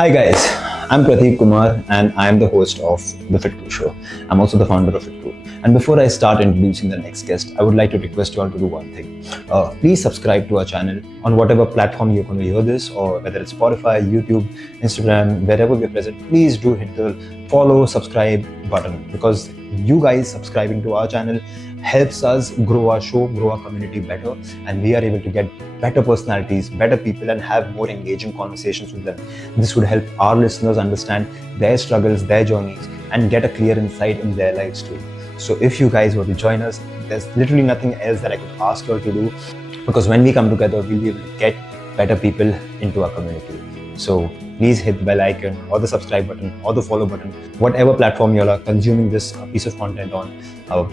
Hi guys, I'm Prateek Kumar and I'm the host of the FitCru Show. I'm also the founder of FitCru. And before I start introducing the next guest, I would like to request you all to do one thing. Please subscribe to our channel on whatever platform you're going to hear this, or whether it's Spotify, YouTube, Instagram, wherever we're present. Please do hit the follow, subscribe button, because you guys subscribing to our channel helps us grow our show, grow our community better, and we are able to get better personalities, better people, and have more engaging conversations with them. This would help our listeners understand their struggles, their journeys, and get a clear insight in their lives too. So if you guys were to join us, there's literally nothing else that I could ask you all to do, because when we come together, we'll be able to get better people into our community. So please hit the bell icon or the subscribe button or the follow button, whatever platform you all are consuming this piece of content on.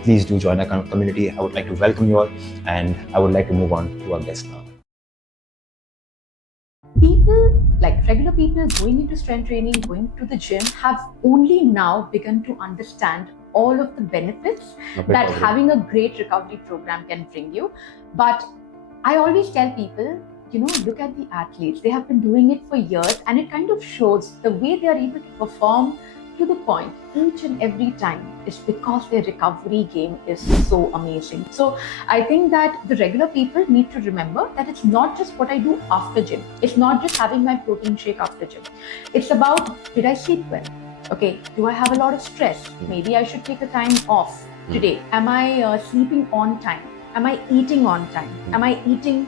Please do join our community. I would like to welcome you all, and I would like to move on to our guest now. People, like regular people going into strength training, going to the gym, have only now begun to understand all of the benefits that having a great recovery program can bring you. But I always tell people, look at the athletes. They have been doing it for years, and it kind of shows the way they are able to perform to the point each and every time is because their recovery game is so amazing. So I think that the regular people need to remember that it's not just what I do after gym. It's not just having my protein shake after gym. It's about, did I sleep well? Okay, do I have a lot of stress? Maybe I should take a time off today. Am I sleeping on time? Am I eating on time? Am I eating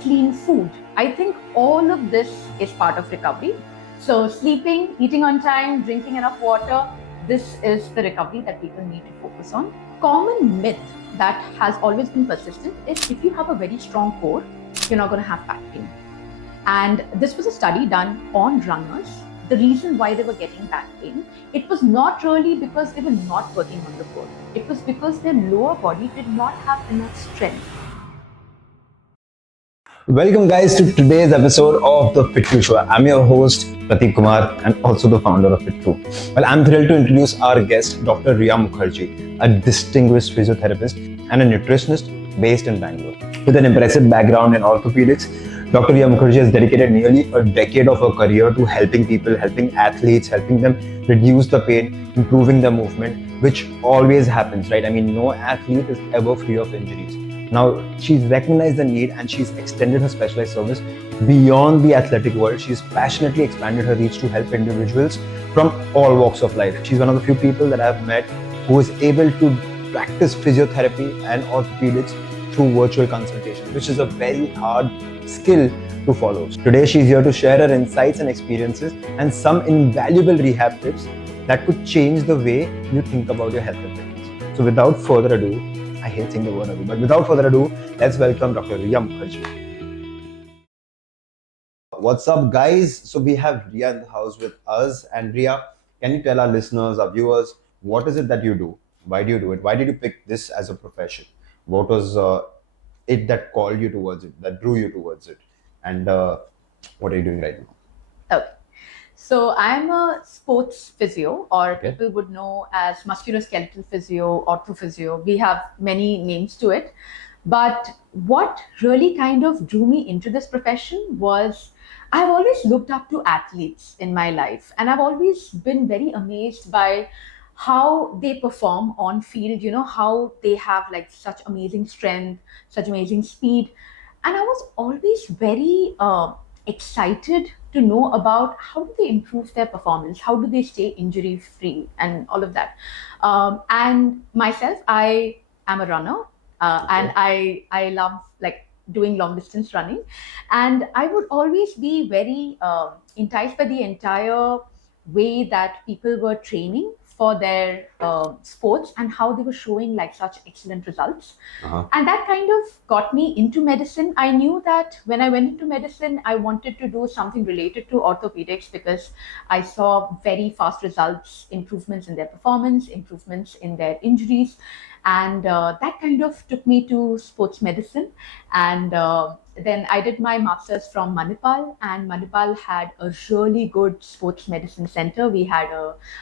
clean food? I think all of this is part of recovery. So sleeping, eating on time, drinking enough water, this is the recovery that people need to focus on. Common myth that has always been persistent is if you have a very strong core, you're not going to have back pain. And this was a study done on runners. The reason why they were getting back pain, it was not really because they were not working on the core. It was because their lower body did not have enough strength. Welcome guys to today's episode of the FitCru Show. I'm your host Prateek Kumar and also the founder of FitCru. Well, I'm thrilled to introduce our guest, Dr. Ria Mukherjee, a distinguished physiotherapist and a nutritionist based in Bangalore. With an impressive background in orthopedics, Dr. Ria Mukherjee has dedicated nearly a decade of her career to helping people, helping athletes, helping them reduce the pain, improving their movement, which always happens, right? I mean, no athlete is ever free of injuries. Now, she's recognized the need and she's extended her specialized service beyond the athletic world. She's passionately expanded her reach to help individuals from all walks of life. She's one of the few people that I've met who is able to practice physiotherapy and orthopedics through virtual consultation, which is a very hard skill to follow. Today, she's here to share her insights and experiences and some invaluable rehab tips that could change the way you think about your health and fitness. So without further ado, I hate saying the word ado, but without further ado, let's welcome Dr. Ria Mukherjee. What's up, guys? So we have Ria in the house with us. And Ria, can you tell our listeners, our viewers, what is it that you do? Why do you do it? Why did you pick this as a profession? What was it that called you towards it, that drew you towards it? And what are you doing right now? Okay. So I'm a sports physio, or people would know as musculoskeletal physio, orthophysio. We have many names to it. But what really kind of drew me into this profession was I've always looked up to athletes in my life, and I've always been very amazed by how they perform on field, how they have like such amazing strength, such amazing speed. And I was always very excited to know about how do they improve their performance, how do they stay injury free, and all of that. And myself, I am a runner, and I love like doing long distance running, and I would always be very enticed by the entire way that people were training for their sports and how they were showing like such excellent results. And that kind of got me into medicine. I knew that when I went into medicine, I wanted to do something related to orthopedics because I saw very fast results, improvements in their performance, improvements in their injuries. And that kind of took me to sports medicine. And then I did my master's from Manipal, and Manipal had a really good sports medicine center. We had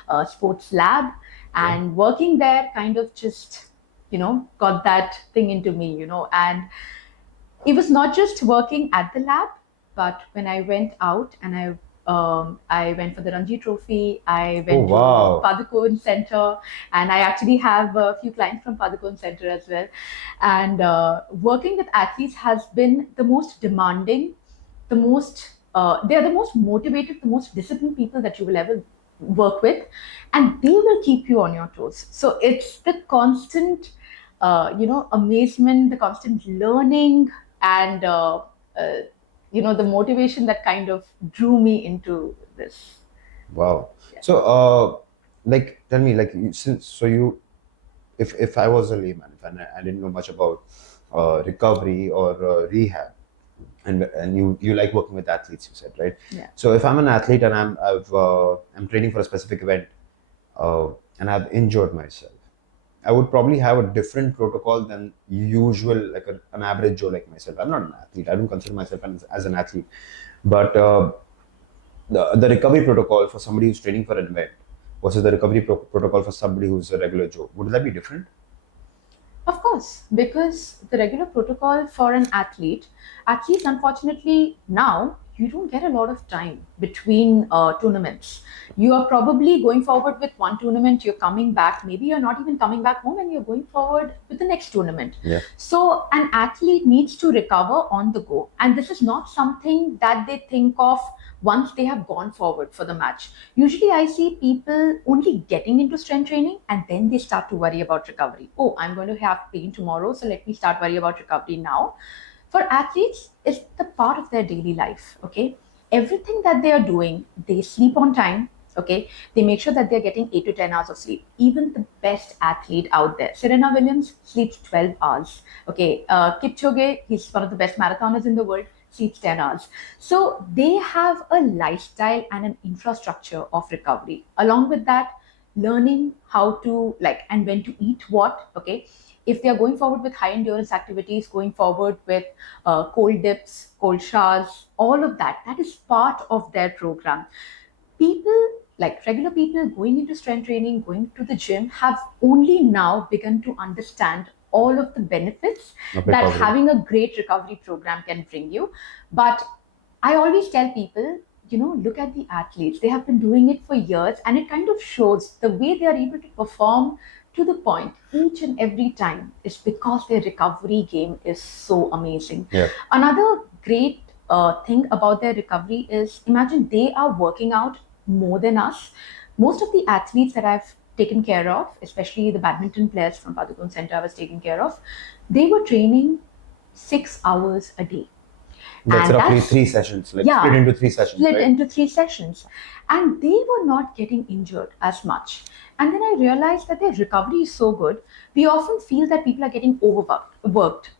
a sports lab, and working there kind of just, got that thing into me, and it was not just working at the lab, but when I went out and I I went for the Ranji Trophy. I Oh, went to wow. Padukone Center, and I actually have a few clients from Padukone Center as well. And working with athletes has been the most demanding, the most they are the most motivated, the most disciplined people that you will ever work with, and they will keep you on your toes. So it's the constant, amazement, the constant learning, and uh, the motivation that kind of drew me into this. Wow. Yeah. So, like, tell me, like, if I was a layman, if I didn't know much about recovery or rehab, and you like working with athletes, you said, right? Yeah. So, if I'm an athlete and I'm training for a specific event, and I've injured myself, I would probably have a different protocol than usual, like an average Joe like myself. I'm not an athlete. I don't consider myself as an athlete, but the recovery protocol for somebody who's training for an event versus the recovery protocol for somebody who's a regular Joe, would that be different? Of course, because the regular protocol for an athlete, athletes unfortunately now you don't get a lot of time between tournaments. You are probably going forward with one tournament, you're coming back, maybe you're not even coming back home and you're going forward with the next tournament. Yeah. So, an athlete needs to recover on the go, and this is not something that they think of once they have gone forward for the match. Usually, I see people only getting into strength training and then they start to worry about recovery. Oh, I'm going to have pain tomorrow, so let me start worry about recovery now. For athletes, it's the part of their daily life. Okay, everything that they are doing, they sleep on time. Okay, they make sure that they're getting 8 to 10 hours of sleep. Even the best athlete out there, Serena Williams sleeps 12 hours. Okay, Kipchoge, he's one of the best marathoners in the world, sleeps 10 hours. So they have a lifestyle and an infrastructure of recovery. Along with that, learning how to like and when to eat what. Okay, if they are going forward with high endurance activities, going forward with cold dips, cold showers, all of that, that is part of their program. People, like regular people going into strength training, going to the gym, have only now begun to understand all of the benefits Of that recovery. having a great recovery program can bring you. But I always tell people, look at the athletes. They have been doing it for years, and it kind of shows the way they are able to perform to the point each and every time is because their recovery game is so amazing. Yeah. Another great thing about their recovery is, imagine they are working out more than us. Most of the athletes that I've taken care of, especially the badminton players from Padukone Center I was taking care of, they were training 6 hours a day. That's And roughly that's, 3 sessions, like split yeah, into 3 sessions, split right? into 3 sessions. And they were not getting injured as much. And then I realized that their recovery is so good. We often feel that people are getting overworked.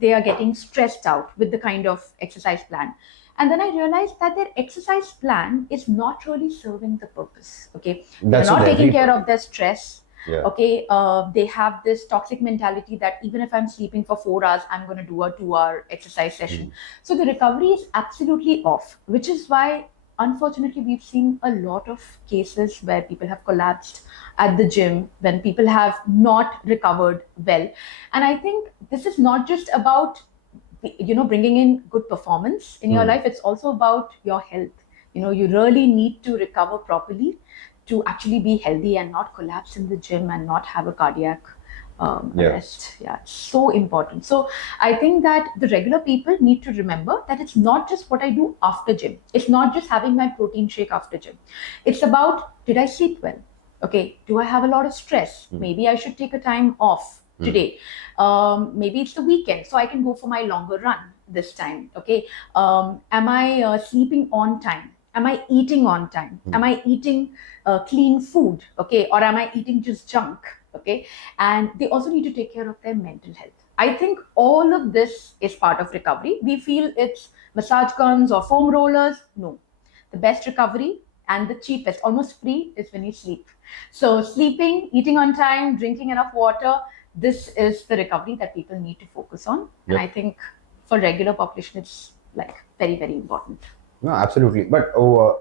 They are getting stressed out with the kind of exercise plan. And then I realized that their exercise plan is not really serving the purpose. Okay, they're That's with not taking care everybody. of their stress. Yeah. Okay, they have this toxic mentality that even if I'm sleeping for 4 hours, I'm going to do a 2 hour exercise session. So the recovery is absolutely off, which is why, unfortunately, we've seen a lot of cases where people have collapsed at the gym, when people have not recovered well. And I think this is not just about bringing in good performance in your life. It's also about your health. You really need to recover properly to actually be healthy and not collapse in the gym and not have a cardiac Yeah. arrest. Yeah, it's so important. So I think that the regular people need to remember that it's not just what I do after gym. It's not just having my protein shake after gym. It's about, did I sleep well? Okay, do I have a lot of stress? Maybe I should take a time off today. Maybe it's the weekend, so I can go for my longer run this time. Okay, am I sleeping on time? Am I eating on time? Am I eating clean food? Okay, or am I eating just junk? Okay, and they also need to take care of their mental health. I think all of this is part of recovery. We feel it's massage guns or foam rollers. No, the best recovery and the cheapest, almost free, is when you sleep. So, sleeping, eating on time, drinking enough water, this is the recovery that people need to focus on. And Yep. I think for regular population, it's like very, very important. No, absolutely. But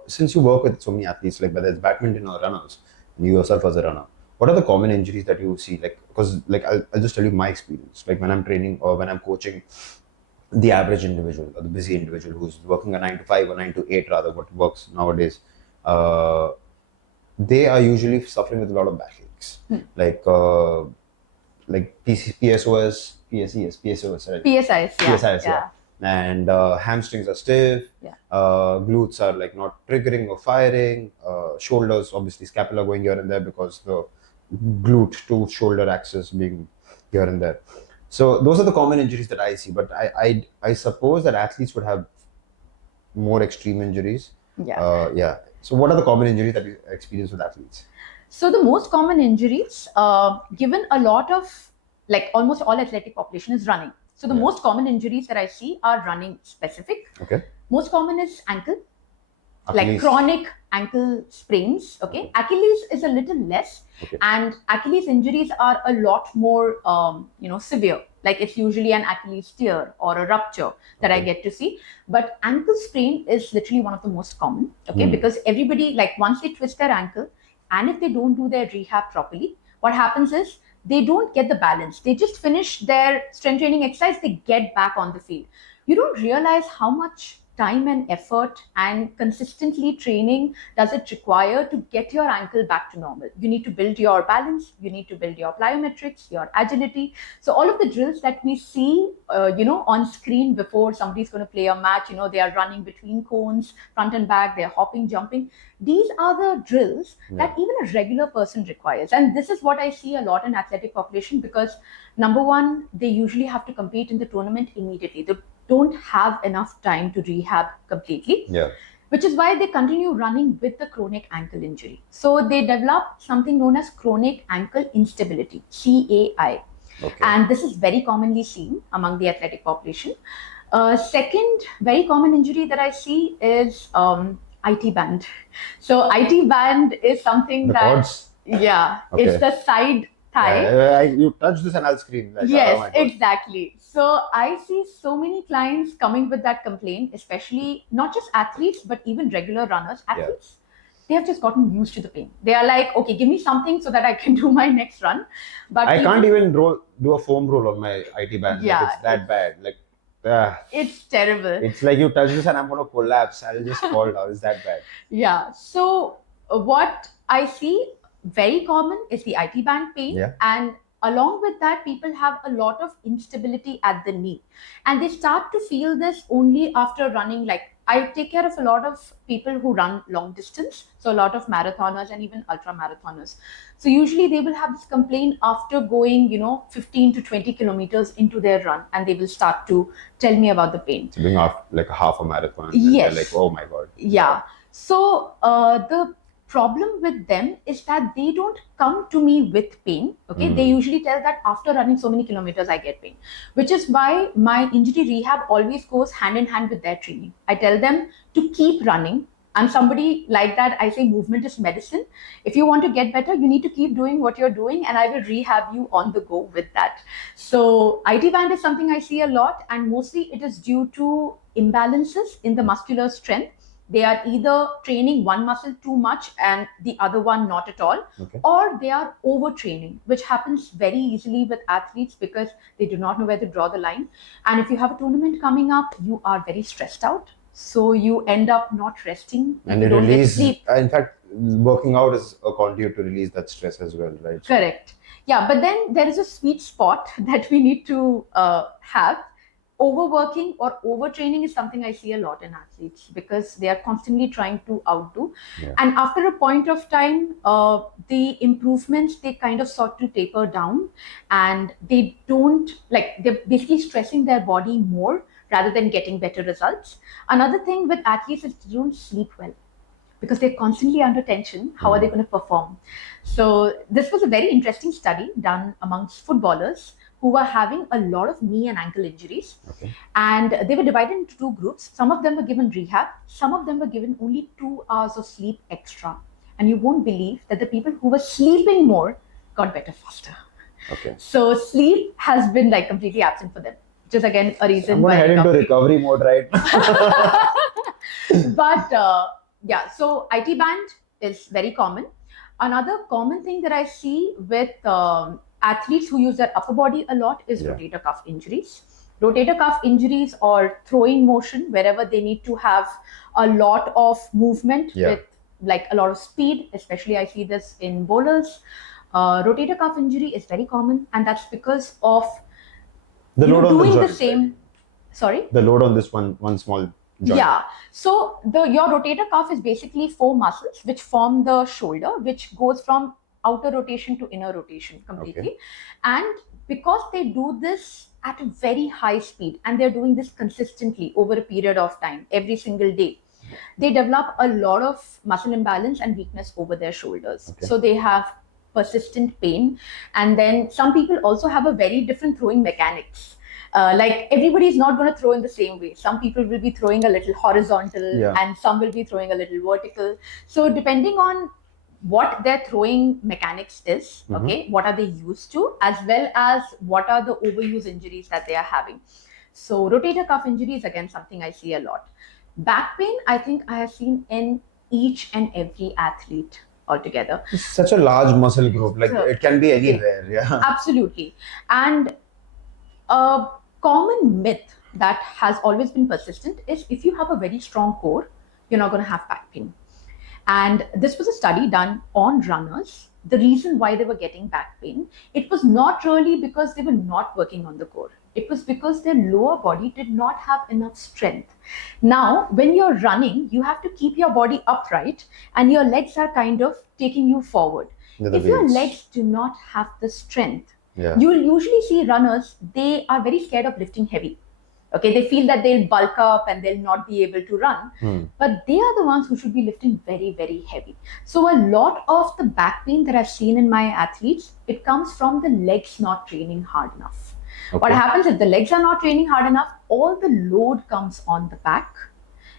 since you work with so many athletes, like whether it's badminton or runners, and you yourself as a runner, what are the common injuries that you see? Like, because like I'll just tell you my experience. Like when I'm training or when I'm coaching the average individual or the busy individual who's working a 9 to 5 or 9 to 8 rather, what works nowadays, they are usually suffering with a lot of backaches, like PSOS, PSES, PSOS, right? PSIs, yeah. PSIs, yeah. And hamstrings are stiff. Yeah. Glutes are like not triggering or firing. Shoulders, obviously, scapula going here and there because the glute to shoulder axis being here and there. So those are the common injuries that I see. But I suppose that athletes would have more extreme injuries. Yeah. Yeah. So what are the common injuries that you experience with athletes? So the most common injuries, given a lot of, like almost all athletic population is running. So the most common injuries that I see are running specific. Okay. Most common is ankle, Achilles. like chronic ankle sprains. Okay. Achilles is a little less, and Achilles injuries are a lot more, severe. Like it's usually an Achilles tear or a rupture that I get to see. But ankle sprain is literally one of the most common. Okay, because everybody, like once they twist their ankle, and if they don't do their rehab properly, what happens is they don't get the balance. They just finish their strength training exercise, they get back on the field. You don't realize how much time and effort and consistently training does it require to get your ankle back to normal. You need to build your balance, you need to build your plyometrics, your agility. So all of the drills that we see, on screen before somebody's going to play a match, they are running between cones, front and back, they're hopping, jumping. These are the drills that even a regular person requires. And this is what I see a lot in athletic population because number one, they usually have to compete in the tournament immediately. They don't have enough time to rehab completely. Yeah. Which is why they continue running with the chronic ankle injury. So they develop something known as chronic ankle instability, CAI. Okay. And this is very commonly seen among the athletic population. Second very common injury that I see is IT band. So IT band is something cords? Yeah, Okay. it's the side thigh. You touch this and I'll scream. Like, Yes, oh my God. exactly. So I see so many clients coming with that complaint, especially not just athletes, but even regular runners. Athletes, they have just gotten used to the pain. They are like, okay, give me something so that I can do my next run. But I can't even do a foam roll on my IT band. Yeah, like, it's that bad. Like, it's terrible. It's like you touch this and I'm going to collapse. I'll just fall down. It's that bad. Yeah. So what I see very common is the IT band pain. Yeah. And along with that, people have a lot of instability at the knee. And they start to feel this only after running. Like I take care of a lot of people who run long distance. So a lot of marathoners and even ultra marathoners. So usually they will have this complaint after going, 15 to 20 kilometers into their run, and they will start to tell me about the pain. So doing like a half a marathon. Yes. Like, oh my God. Yeah. So the problem with them is that they don't come to me with pain. Okay. They usually tell that after running so many kilometers, I get pain, which is why my injury rehab always goes hand in hand with their training. I tell them to keep running. I'm somebody like that. I say movement is medicine. If you want to get better, you need to keep doing what you're doing, and I will rehab you on the go with that. So IT band is something I see a lot, and mostly it is due to imbalances in the muscular strength. They are either training one muscle too much and the other one not at all, or they are overtraining, which happens very easily with athletes because they do not know where to draw the line. And if you have a tournament coming up, you are very stressed out. So you end up not resting. And it release, in fact, working out is a conduit to release that stress as well, right? Correct. Yeah, but then there is a sweet spot that we need to have. Overworking or overtraining is something I see a lot in athletes because they are constantly trying to outdo. Yeah. And after a point of time, the improvements, they kind of start to taper down, and they don't, like, they're basically stressing their body more rather than getting better results. Another thing with athletes is they don't sleep well because they're constantly under tension. How are they going to perform? So this was a very interesting study done amongst footballers who were having a lot of knee and ankle injuries. And they were divided into two groups. Some of them were given rehab. Some of them were given only 2 hours of sleep extra. And you won't believe that the people who were sleeping more got better faster. So sleep has been like completely absent for them, which is again a reason I'm going to head into recovery mode, right? But yeah, so IT band is very common. Another common thing that I see with athletes who use their upper body a lot is rotator cuff injuries. Rotator cuff injuries or throwing motion wherever they need to have a lot of movement with like a lot of speed, especially I see this in bowlers. Rotator cuff injury is very common, and that's because of the load on the doing joint, the same. right? Sorry. The load on this one small joint. Yeah. So your rotator cuff is basically 4 muscles which form the shoulder, which goes from outer rotation to inner rotation completely. Okay. And because they do this at a very high speed and they're doing this consistently over a period of time, every single day, they develop a lot of muscle imbalance and weakness over their shoulders. Okay. So they have persistent pain. And then some people also have a very different throwing mechanics. Like everybody is not going to throw in the same way. Some people will be throwing a little horizontal and some will be throwing a little vertical. So depending on what their throwing mechanics is, okay, what are they used to, as well as what are the overuse injuries that they are having. So rotator cuff injury is again something I see a lot. Back pain, I think I have seen in each and every athlete altogether. It's such a large muscle group, like it can be anywhere. Yeah, absolutely. And a common myth that has always been persistent is if you have a very strong core, you're not going to have back pain. And this was a study done on runners. The reason why they were getting back pain, it was not really because they were not working on the core. It was because their lower body did not have enough strength. Now, when you're running, you have to keep your body upright and your legs are kind of taking you forward. If your legs do not have the strength, you will usually see runners, they are very scared of lifting heavy. Okay, they feel that they'll bulk up and they'll not be able to run, but they are the ones who should be lifting very, very heavy. So a lot of the back pain that I've seen in my athletes, it comes from the legs not training hard enough. Okay. What happens if the legs are not training hard enough, all the load comes on the back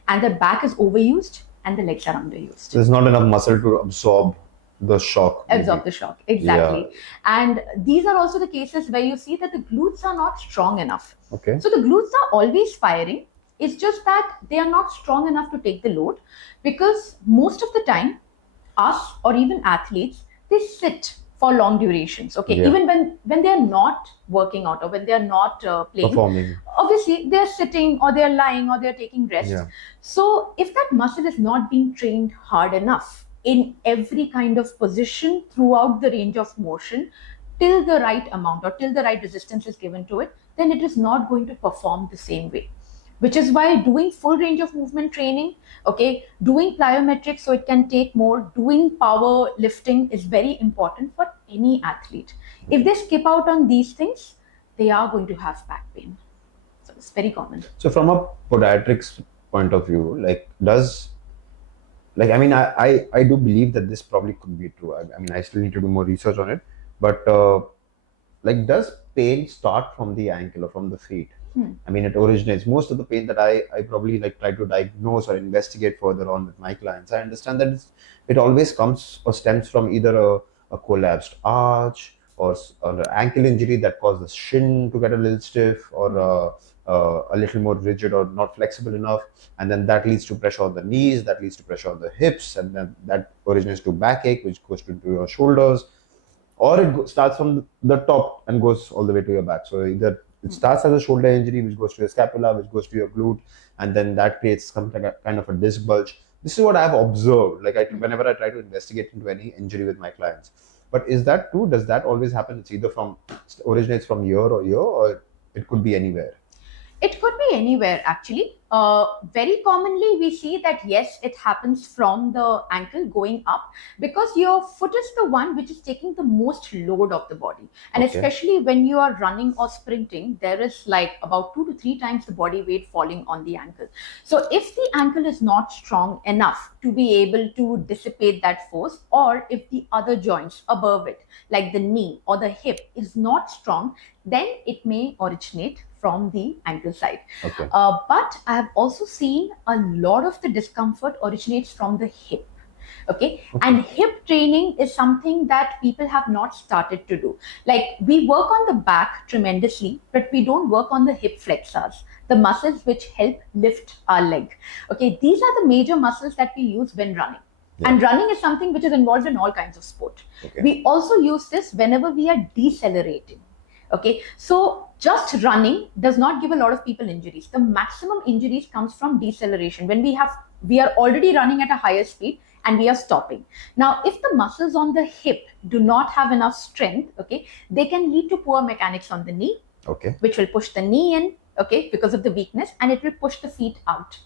and the back is overused and the legs are underused. There's not enough muscle to absorb the shock. Absorb the shock, exactly. Yeah. And these are also the cases where you see that the glutes are not strong enough. Okay. So the glutes are always firing. It's just that they are not strong enough to take the load because most of the time, us or even athletes, they sit for long durations. Okay, even when they are not working out or when they are not playing, performing, obviously they are sitting or they are lying or they are taking rest. Yeah. So if that muscle is not being trained hard enough in every kind of position throughout the range of motion till the right amount or till the right resistance is given to it, then it is not going to perform the same way. Which is why doing full range of movement training, okay, doing plyometrics so it can take more, doing power lifting is very important for any athlete. If they skip out on these things, they are going to have back pain. So it's very common. So from a podiatrics point of view, I do believe that this probably could be true. I mean, I still need to do more research on it, but does pain start from the ankle or from the feet? I mean, it originates. Most of the pain that I probably try to diagnose or investigate further on with my clients, I understand that it always comes or stems from either a collapsed arch or an ankle injury that caused the shin to get a little stiff or a little more rigid or not flexible enough, and then that leads to pressure on the knees, that leads to pressure on the hips, and then that originates to backache, which goes to your shoulders, or it starts from the top and goes all the way to your back. So either it starts as a shoulder injury, which goes to your scapula, which goes to your glute, and then that creates some kind of a disc bulge. This is what I've observed. Whenever I try to investigate into any injury with my clients. But is that true? Does that always happen? It's either originates from here, or it could be anywhere. It could be anywhere, actually. Very commonly, we see that yes, it happens from the ankle going up because your foot is the one which is taking the most load of the body. And especially when you are running or sprinting, there is about 2 to 3 times the body weight falling on the ankle. So if the ankle is not strong enough to be able to dissipate that force, or if the other joints above it, like the knee or the hip, is not strong, then it may originate from the ankle side. Okay. But I have also seen a lot of the discomfort originates from the hip. Okay. And hip training is something that people have not started to do. We work on the back tremendously, but we don't work on the hip flexors, the muscles which help lift our leg. Okay. These are the major muscles that we use when running. Yeah. And running is something which is involved in all kinds of sport. Okay. We also use this whenever we are decelerating. Okay, so just running does not give a lot of people injuries. The maximum injuries comes from deceleration when we are already running at a higher speed and we are stopping. Now, if the muscles on the hip do not have enough strength, okay, they can lead to poor mechanics on the knee, Okay. which will push the knee in, okay, because of the weakness, and it will push the feet out.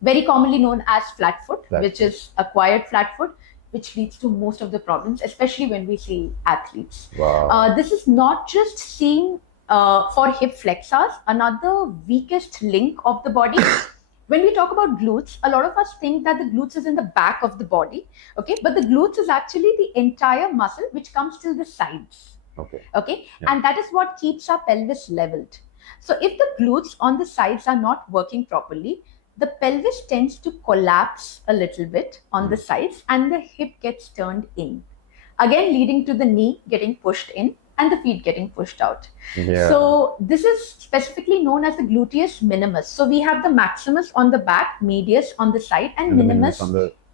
Very commonly known as flat foot, which is acquired flat foot, which leads to most of the problems, especially when we see athletes. Wow. This is not just seen for hip flexors, another weakest link of the body. When we talk about glutes, a lot of us think that the glutes is in the back of the body, okay? But the glutes is actually the entire muscle which comes till the sides. Okay? Yeah. And that is what keeps our pelvis leveled. So if the glutes on the sides are not working properly, the pelvis tends to collapse a little bit on the sides and the hip gets turned in. Again, leading to the knee getting pushed in and the feet getting pushed out. Yeah. So this is specifically known as the gluteus minimus. So we have the maximus on the back, medius on the side, and minimus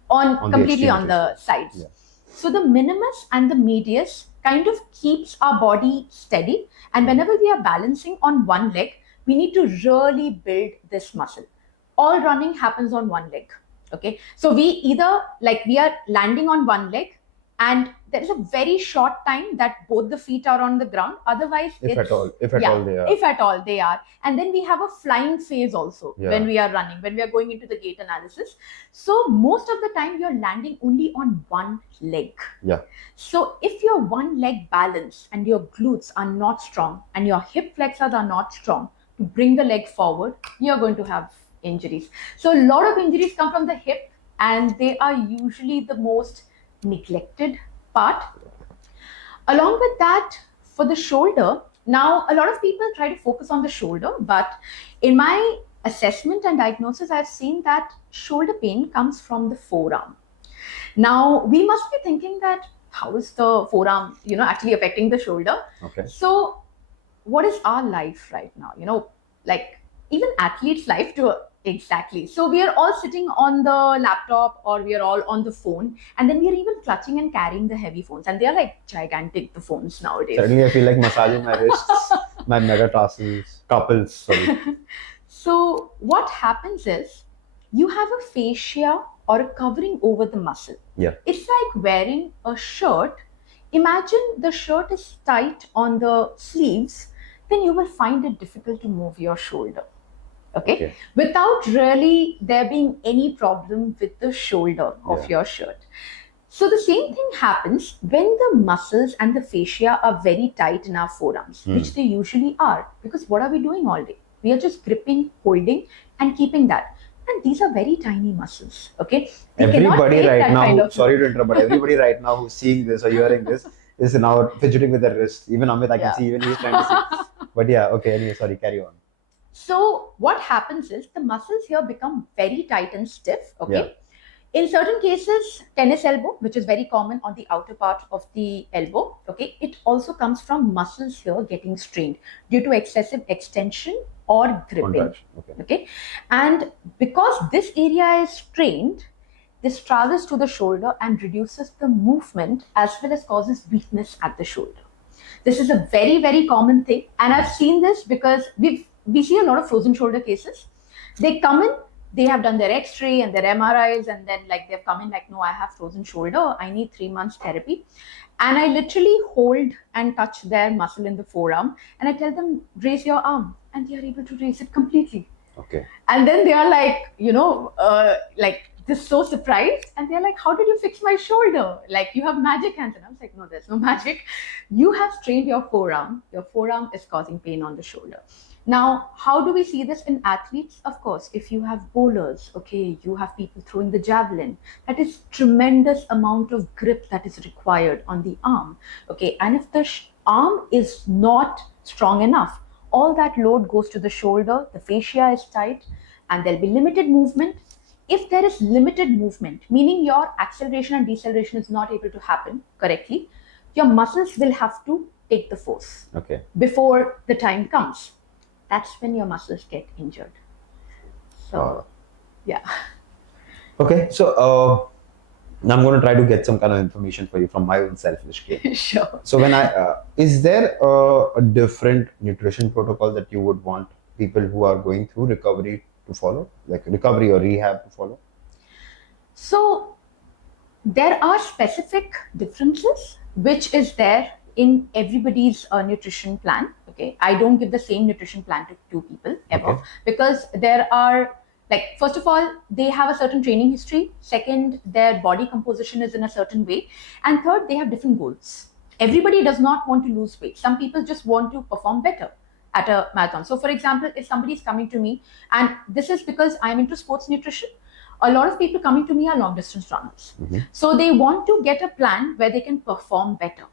on completely on the sides. Yeah. So the minimus and the medius kind of keeps our body steady. And whenever we are balancing on one leg, we need to really build this muscle. All running happens on one leg. Okay. So we either we are landing on one leg, and there is a very short time that both the feet are on the ground. Otherwise, if at all they are. And then we have a flying phase also when we are running, when we are going into the gait analysis. So most of the time you're landing only on one leg. Yeah. So if your one leg balance and your glutes are not strong and your hip flexors are not strong to bring the leg forward, you're going to have injuries. So a lot of injuries come from the hip, and they are usually the most neglected part. Along with that, for the shoulder, now a lot of people try to focus on the shoulder, but in my assessment and diagnosis, I've seen that shoulder pain comes from the forearm. Now, we must be thinking that how is the forearm, actually affecting the shoulder? Okay. So what is our life right now? Even athletes' life to exactly. So we are all sitting on the laptop or we are all on the phone, and then we are even clutching and carrying the heavy phones, and they are like gigantic, the phones nowadays. Suddenly I feel like massaging my wrists, my metatarsals, carpals, sorry. So what happens is you have a fascia or a covering over the muscle. Yeah. It's like wearing a shirt. Imagine the shirt is tight on the sleeves, then you will find it difficult to move your shoulder. Okay? Without really there being any problem with the shoulder of your shirt. So the same thing happens when the muscles and the fascia are very tight in our forearms, which they usually are. Because what are we doing all day? We are just gripping, holding, and keeping that. And these are very tiny muscles. Okay? Everybody right now, sorry to interrupt, but everybody right now who's seeing this or hearing this is now fidgeting with their wrists. Even Amit, I can see, even he's trying to see. But anyway, sorry, carry on. So what happens is the muscles here become very tight and stiff, okay? Yeah. In certain cases, tennis elbow, which is very common on the outer part of the elbow, okay? It also comes from muscles here getting strained due to excessive extension or gripping, okay? And because this area is strained, this travels to the shoulder and reduces the movement as well as causes weakness at the shoulder. This is a very, very common thing. And I've seen this because we see a lot of frozen shoulder cases. They come in, they have done their X-ray and their MRIs, and then they've come in no, I have frozen shoulder, I need 3 months therapy. And I literally hold and touch their muscle in the forearm, and I tell them, raise your arm, and they are able to raise it completely. Okay. And then they are just so surprised, and they're like, how did you fix my shoulder? You have magic hands. And I was like, no, there's no magic. You have strained your forearm. Your forearm is causing pain on the shoulder. Now, how do we see this in athletes? Of course, if you have bowlers, okay, you have people throwing the javelin, that is tremendous amount of grip that is required on the arm, okay? And if the arm is not strong enough, all that load goes to the shoulder, the fascia is tight, and there'll be limited movement. If there is limited movement, meaning your acceleration and deceleration is not able to happen correctly, your muscles will have to take the force before the time comes. That's when your muscles get injured. So, yeah. Okay, so I'm going to try to get some kind of information for you from my own selfish gain. Sure. So is there a different nutrition protocol that you would want people who are going through recovery to follow, like recovery or rehab to follow? So there are specific differences which is there in everybody's nutrition plan. Okay, I don't give the same nutrition plan to two people ever, Okay. because there are, like, first of all, they have a certain training history. Second, their body composition is in a certain way, and third, they have different goals. Everybody does not want to lose weight. Some people just want to perform better at a marathon. So for example, if somebody is coming to me, and this is because I'm into sports nutrition, a lot of people coming to me are long distance runners. So they want to get a plan where they can perform better.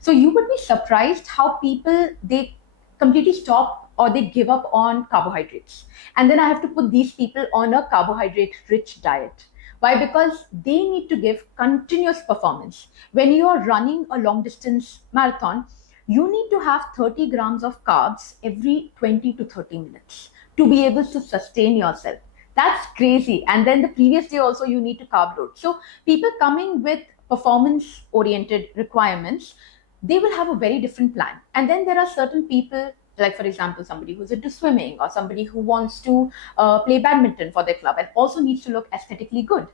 So you would be surprised how people, they completely stop or they give up on carbohydrates. And then I have to put these people on a carbohydrate rich diet. Why? Because they need to give continuous performance. When you are running a long distance marathon, you need to have 30 grams of carbs every 20 to 30 minutes to be able to sustain yourself. That's crazy. And then the previous day also you need to carb load. So people coming with performance oriented requirements, they will have a very different plan. And then there are certain people, like for example, somebody who's into swimming or somebody who wants to play badminton for their club and also needs to look aesthetically good.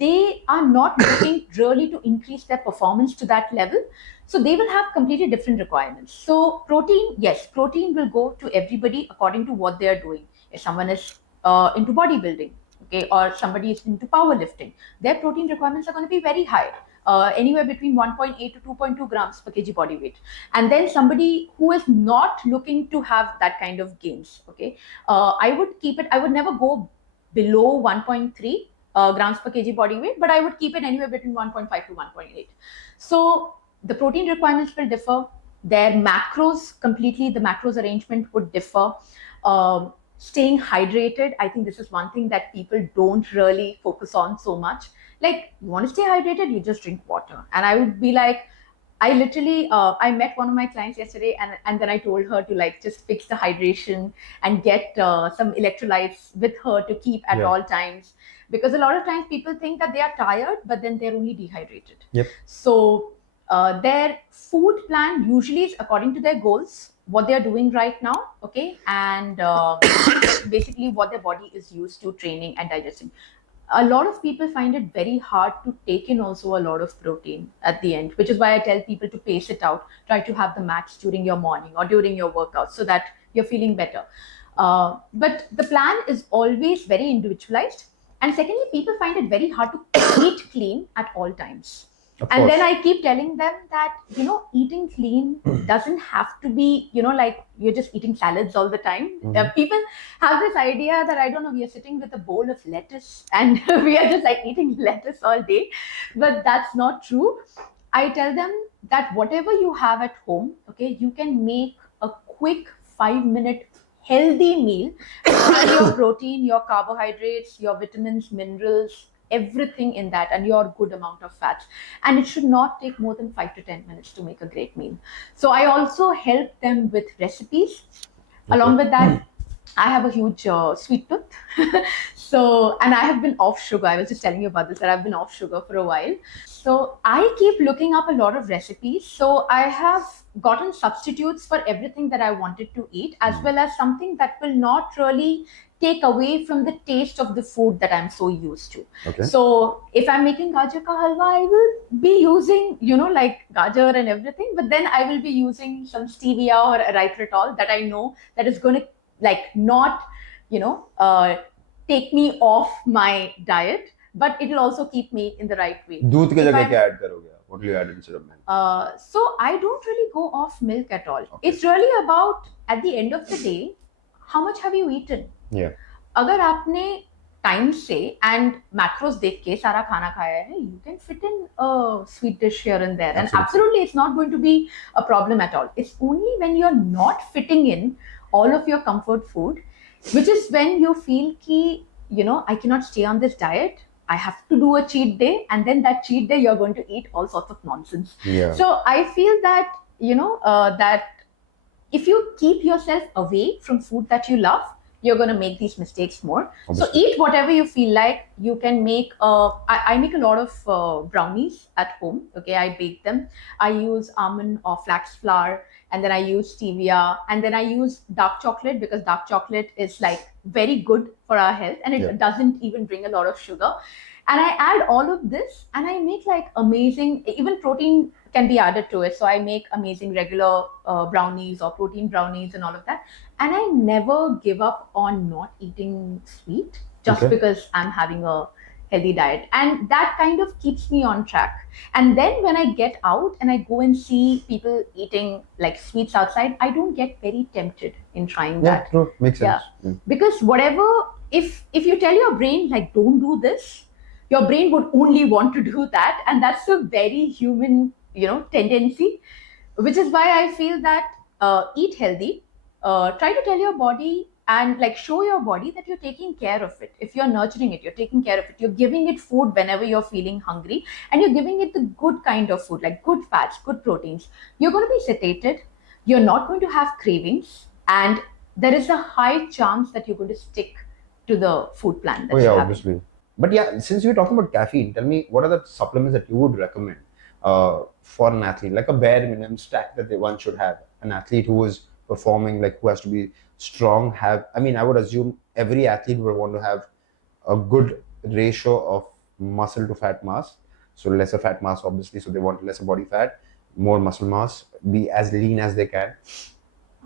They are not looking really to increase their performance to that level. So they will have completely different requirements. So protein, yes, protein will go to everybody according to what they are doing. If someone is into bodybuilding, okay, or somebody is into powerlifting, their protein requirements are going to be very high, anywhere between 1.8 to 2.2 grams per kg body weight. And then somebody who is not looking to have that kind of gains, okay, I would keep it, I would never go below 1.3 grams per kg body weight, but I would keep it anywhere between 1.5 to 1.8. So the protein requirements will differ. Their macros, completely, the macros arrangement would differ. Staying hydrated, I think this is one thing that people don't really focus on so much. Like, you want to stay hydrated, you just drink water. And I would be like, I literally, I met one of my clients yesterday, and then I told her to like just fix the hydration and get some electrolytes with her to keep at all times. Because a lot of times people think that they are tired, but then they're only dehydrated. Yep. So their food plan usually is according to their goals, what they're doing right now, okay, and basically what their body is used to training and digesting. A lot of people find it very hard to take in also a lot of protein at the end, which is why I tell people to pace it out. Try to have the max during your morning or during your workout so that you're feeling better. But the plan is always very individualized. And secondly, people find it very hard to eat clean at all times. And then I keep telling them that, eating clean doesn't have to be, like you're just eating salads all the time. People have this idea that, I don't know, we are sitting with a bowl of lettuce and we are just like eating lettuce all day. But that's not true. I tell them that whatever you have at home, okay, you can make a quick 5-minute healthy meal with your protein, your carbohydrates, your vitamins, minerals, everything in that, and your good amount of fats. And it should not take more than 5 to 10 minutes to make a great meal. So I also help them with recipes. Along with that, I have a huge sweet tooth. So, and I have been off sugar. I was just telling you about this, that I've been off sugar for a while. So I keep looking up a lot of recipes. So I have gotten substitutes for everything that I wanted to eat, as well as something that will not really take away from the taste of the food that I'm so used to. Okay. So if I'm making gajar ka halwa, I will be using, like gajar and everything, but then I will be using some stevia or erythritol that I know that is going to like not, take me off my diet, but it will also keep me in the right way. दूध के जगह क्या add करोगे? What will you add instead of milk? So I don't really go off milk at all. Okay. It's really about, at the end of the day, how much have you eaten? Yeah. अगर आपने time से and macros देख के सारा खाना खाया है, you can fit in a sweet dish here and there. And absolutely, it's not going to be a problem at all. It's only when you're not fitting in all of your comfort food, which is when you feel ki, I cannot stay on this diet. I have to do a cheat day, and then that cheat day you're going to eat all sorts of nonsense. Yeah. So I feel that, that if you keep yourself away from food that you love, you're going to make these mistakes more. Obviously. So eat whatever you feel like. You can make, I make a lot of brownies at home. Okay, I bake them. I use almond or flax flour, and then I use stevia, and then I use dark chocolate, because dark chocolate is like very good for our health, and it doesn't even bring a lot of sugar. And I add all of this, and I make like amazing, even protein can be added to it. So I make amazing regular brownies or protein brownies and all of that. And I never give up on not eating sweet just because I'm having a healthy diet. And that kind of keeps me on track. And then when I get out and I go and see people eating like sweets outside, I don't get very tempted in trying that. Yeah, true. Makes sense. Because whatever, if you tell your brain like don't do this, your brain would only want to do that. And that's a very human, tendency, which is why I feel that eat healthy, try to tell your body and like show your body that you're taking care of it. If you're nurturing it, you're taking care of it, you're giving it food whenever you're feeling hungry, and you're giving it the good kind of food, like good fats, good proteins. You're going to be satiated, you're not going to have cravings, and there is a high chance that you're going to stick to the food plan that obviously. But yeah, since you're talking about caffeine, tell me, what are the supplements that you would recommend for an athlete, like a bare minimum stack that one should have? An athlete who is performing, like who has to be strong, I would assume every athlete would want to have a good ratio of muscle to fat mass. So lesser fat mass, obviously, so they want lesser body fat, more muscle mass, be as lean as they can.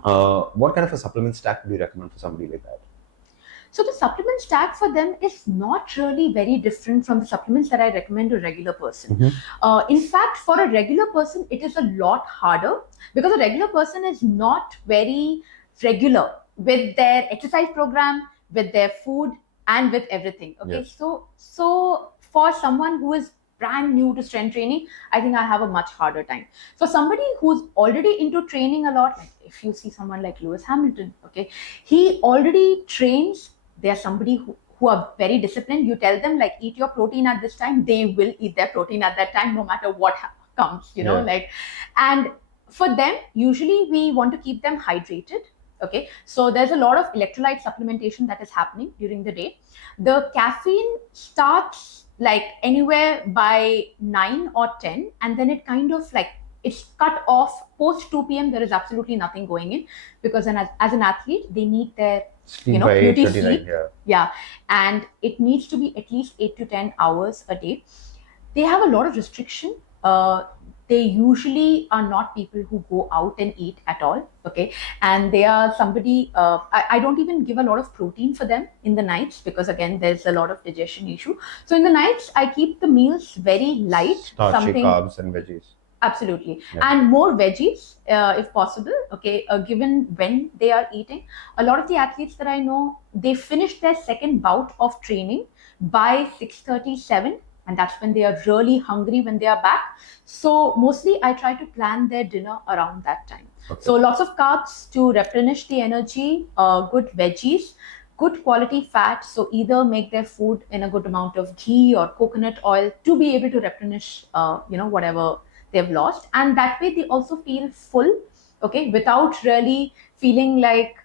What kind of a supplement stack would you recommend for somebody like that? So the supplement stack for them is not really very different from the supplements that I recommend to a regular person. In fact, for a regular person, it is a lot harder, because a regular person is not very regular with their exercise program, with their food, and with everything. Okay, so for someone who is brand new to strength training, I think I have a much harder time. For somebody who's already into training a lot, like if you see someone like Lewis Hamilton, okay, he already trains. They're somebody who are very disciplined. You tell them like eat your protein at this time, they will eat their protein at that time, no matter what comes, and for them, usually we want to keep them hydrated. Okay, so there's a lot of electrolyte supplementation that is happening during the day. The caffeine starts like anywhere by 9 or 10, and then it kind of like it's cut off post 2 p.m. There is absolutely nothing going in, because as an athlete, they need their beauty sleep. And it needs to be at least 8 to 10 hours a day. They have a lot of restriction. They usually are not people who go out and eat at all. Okay, and they are somebody. I don't even give a lot of protein for them in the nights, because again, there's a lot of digestion issue. So in the nights, I keep the meals very light, starchy carbs and veggies. Absolutely. And more veggies if possible, okay, given when they are eating. A lot of the athletes that I know, they finish their second bout of training by 6:37, and that's when they are really hungry when they are back. So mostly I try to plan their dinner around that time. So lots of carbs to replenish the energy, good veggies, good quality fat. So either make their food in a good amount of ghee or coconut oil to be able to replenish whatever they've lost, and that way they also feel full, okay, without really feeling like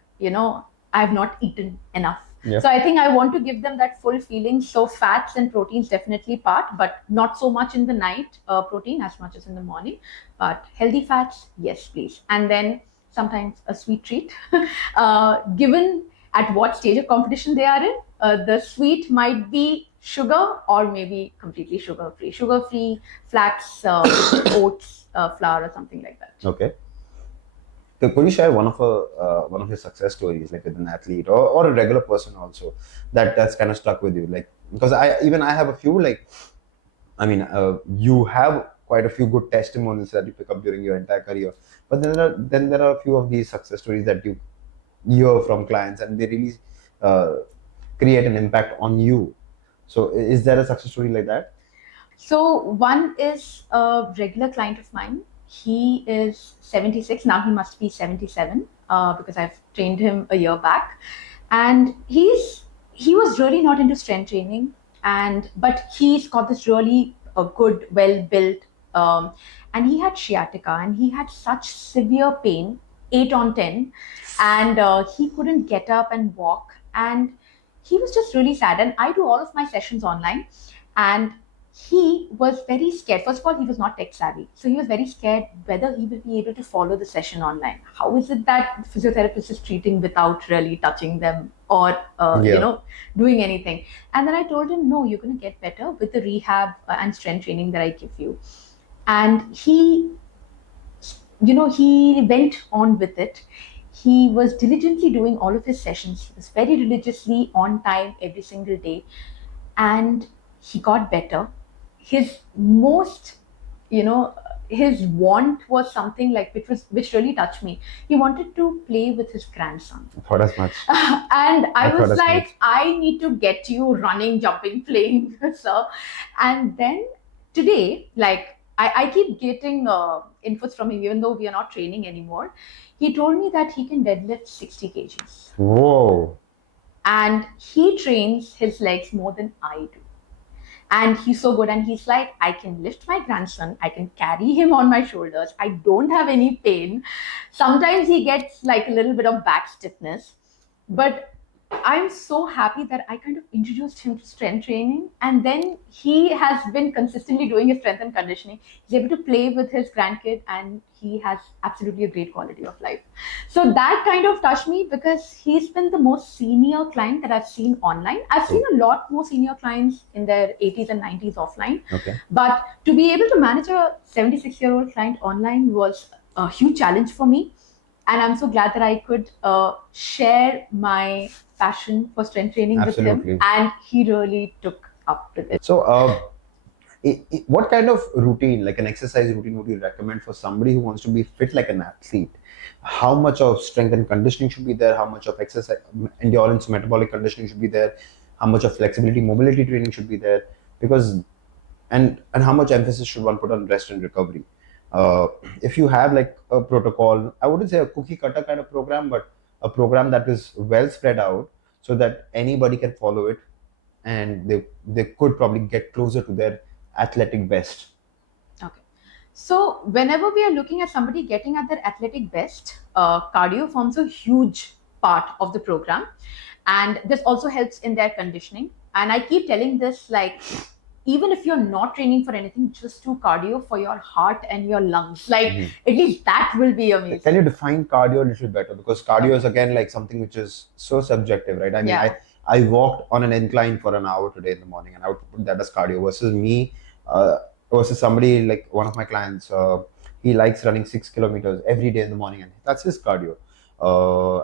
I've not eaten enough. So I think I want to give them that full feeling. So fats and proteins definitely part, but not so much in the night, protein as much as in the morning, but healthy fats, yes please. And then sometimes a sweet treat given at what stage of competition they are in. The sweet might be sugar, or maybe completely sugar-free flax, oats, flour, or something like that. Okay. So could you share one of your success stories, like with an athlete or a regular person also, that's kind of stuck with you? Like, because I have a few, like, you have quite a few good testimonials that you pick up during your entire career, but then there are a few of these success stories that you hear from clients, and they really create an impact on you. So is there a success story like that? So one is a regular client of mine. He is 76 now. He must be 77 because I've trained him a year back, and he was really not into strength training, but he's got this really good, well built, and he had sciatica, and he had such severe pain, 8 on 10, and he couldn't get up and walk. and he was just really sad. And I do all of my sessions online, and he was very scared. First of all, he was not tech savvy, so he was very scared whether he will be able to follow the session online. How is it that the physiotherapist is treating without really touching them or doing anything? And then I told him, no, you're going to get better with the rehab and strength training that I give you. And he went on with it. He was diligently doing all of his sessions. He was very religiously on time every single day, and he got better. His most, his want was something like which really touched me. He wanted to play with his grandson. I thought as much. And I was like, I need to get you running, jumping, playing, sir. And then today, like, I keep getting inputs from him, even though we are not training anymore. He told me that he can deadlift 60 kgs. Whoa. And he trains his legs more than I do. And he's so good. And he's like, I can lift my grandson. I can carry him on my shoulders. I don't have any pain. Sometimes he gets like a little bit of back stiffness. But I'm so happy that I kind of introduced him to strength training, and then he has been consistently doing his strength and conditioning. He's able to play with his grandkid, and he has absolutely a great quality of life. So that kind of touched me because he's been the most senior client that I've seen online. I've seen a lot more senior clients in their 80s and 90s offline. Okay. But to be able to manage a 76-year-old client online was a huge challenge for me. And I'm so glad that I could share my passion for strength training with him, and he really took up with it. So, what kind of routine, like an exercise routine, would you recommend for somebody who wants to be fit like an athlete? How much of strength and conditioning should be there? How much of exercise, endurance, metabolic conditioning should be there? How much of flexibility, mobility training should be there? Because, and how much emphasis should one put on rest and recovery? If you have like a protocol, I wouldn't say a cookie cutter kind of program, but a program that is well spread out so that anybody can follow it, and they could probably get closer to their athletic best. Okay. So whenever we are looking at somebody getting at their athletic best, cardio forms a huge part of the program. And this also helps in their conditioning. And I keep telling this, like, even if you're not training for anything, just do cardio for your heart and your lungs. Like, at least that will be amazing. Can you define cardio a little better? Because cardio is again like something which is so subjective, right? I mean, I walked on an incline for an hour today in the morning, and I would put that as cardio versus me, versus somebody like one of my clients, he likes running 6 kilometers every day in the morning, and that's his cardio.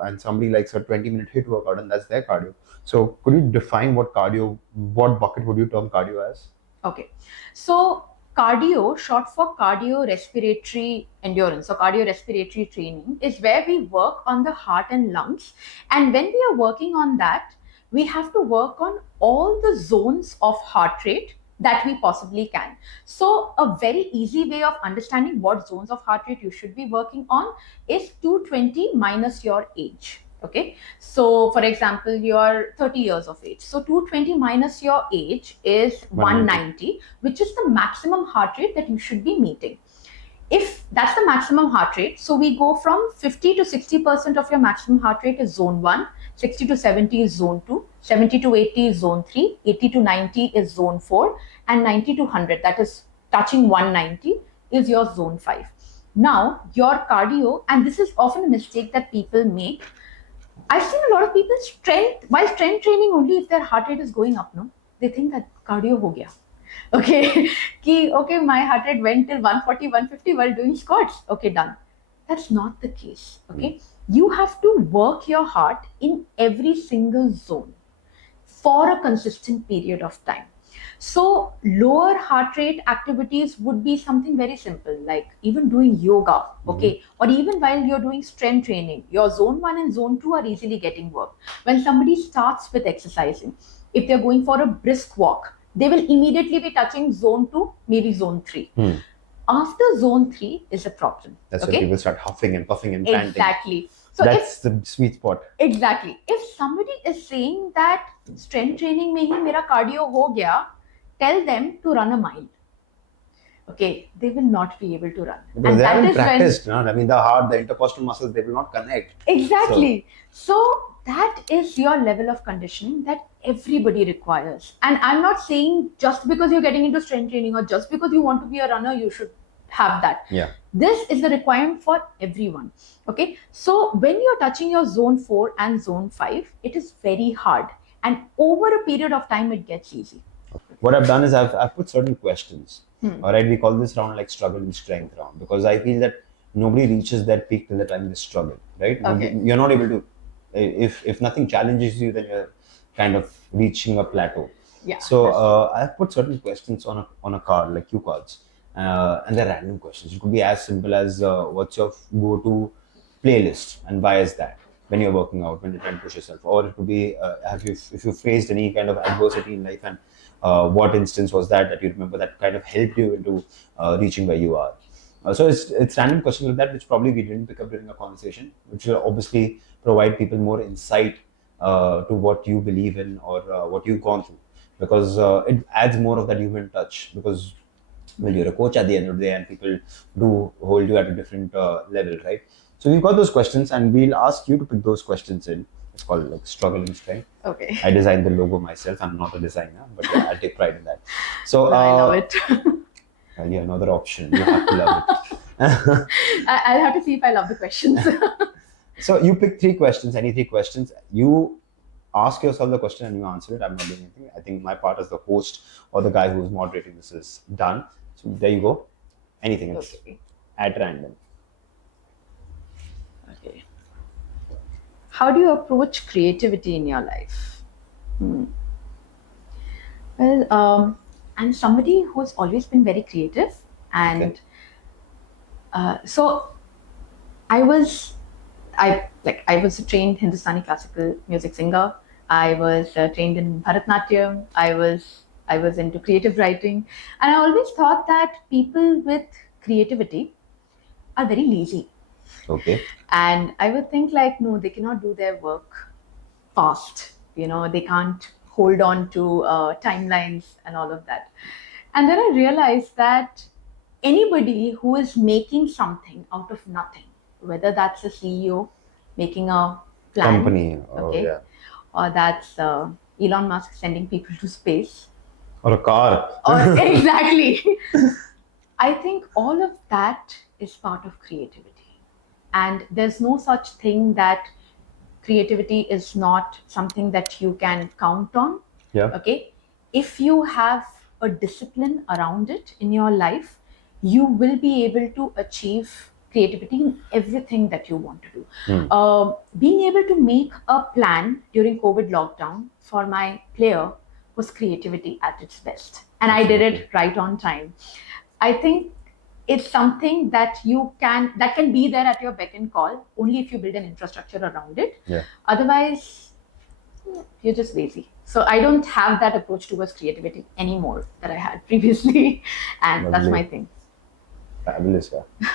And somebody likes a 20-minute HIIT workout, and that's their cardio. So could you define what bucket would you term cardio as? Okay. So cardio, short for cardiorespiratory endurance or cardiorespiratory training, is where we work on the heart and lungs. And when we are working on that, we have to work on all the zones of heart rate that we possibly can. So a very easy way of understanding what zones of heart rate you should be working on is 220 minus your age. Okay, so for example, you're 30 years of age. So 220 minus your age is 190, which is the maximum heart rate that you should be meeting. If that's the maximum heart rate, so we go from 50 to 60% of your maximum heart rate is zone 1, 60 to 70 is zone 2, 70 to 80 is zone 3, 80 to 90 is zone 4, and 90 to 100, that is touching 190, is your zone 5. Now, your cardio, and this is often a mistake that people make, I've seen a lot of people while strength training only if their heart rate is going up, no? They think that cardio ho gaya. Okay, okay, my heart rate went till 140, 150 while doing squats. Okay, done. That's not the case. Okay, you have to work your heart in every single zone for a consistent period of time. So lower heart rate activities would be something very simple, like even doing yoga, okay, or even while you're doing strength training, your zone 1 and zone 2 are easily getting work. When somebody starts with exercising, if they're going for a brisk walk, they will immediately be touching zone 2, maybe zone 3. After zone 3 is a problem. That's when people start huffing and puffing and panting. Exactly. So that's the sweet spot. Exactly. If somebody is saying that strength training mein hi mera cardio ho gaya, tell them to run a mile. Okay, they will not be able to run. Because they haven't practiced. I mean, the heart, the intercostal muscles, they will not connect. Exactly. So that is your level of conditioning that everybody requires. And I'm not saying just because you're getting into strength training or just because you want to be a runner, you should have that. Yeah. This is the requirement for everyone. Okay. So when you're touching your zone 4 and zone 5, it is very hard. And over a period of time, it gets easy. What I've done is I've put certain questions. All right, we call this round like struggle and strength round, because I feel that nobody reaches their peak till the time they struggle, right? Okay. You're not able to, if nothing challenges you, then you're kind of reaching a plateau. Yeah, So that's true. I've put certain questions on a card, like cue cards, and they're random questions. It could be as simple as what's your go-to playlist and why is that when you're working out, when you're trying to push yourself, or it could be if you faced any kind of adversity in life, and what instance was that you remember that kind of helped you into reaching where you are. So it's random questions like that, which probably we didn't pick up during a conversation, which will obviously provide people more insight to what you believe in, or what you've gone through, because it adds more of that human touch, because well, you're a coach at the end of the day, and people do hold you at a different level, right? So we've got those questions, and we'll ask you to pick those questions in. It's called like struggle and strength. Okay. I designed the logo myself. I'm not a designer, but yeah, I'll take pride in that. So No, I love it. well, yeah, another option. You have to love it. I'll have to see if I love the questions. So you pick three questions, any three questions. You ask yourself the question and you answer it. I'm not doing anything. I think my part as the host or the guy who's moderating this is done. So there you go. Anything else Okay. at random. Okay. How do you approach creativity in your life? Well, I'm somebody who's always been very creative, and Okay. so I was a trained Hindustani classical music singer. I was trained in Bharatnatyam. I was into creative writing, and I always thought that people with creativity are very lazy. Okay. And I would think like, no, they cannot do their work fast. They can't hold on to timelines and all of that. And then I realized that anybody who is making something out of nothing, whether that's a CEO making a plan, Company. Oh, okay, yeah. or that's Elon Musk sending people to space, Or a car. or exactly. I think all of that is part of creativity. And there's no such thing that creativity is not something that you can count on. Yeah. Okay. If you have a discipline around it in your life, you will be able to achieve creativity in everything that you want to do. Being able to make a plan during COVID lockdown for my player was creativity at its best. And I did it right on time. I think it's something that can be there at your beck and call only if you build an infrastructure around it. Yeah. Otherwise, you're just lazy. So I don't have that approach towards creativity anymore that I had previously, and that's Lovely. my thing. Fabulous, yeah.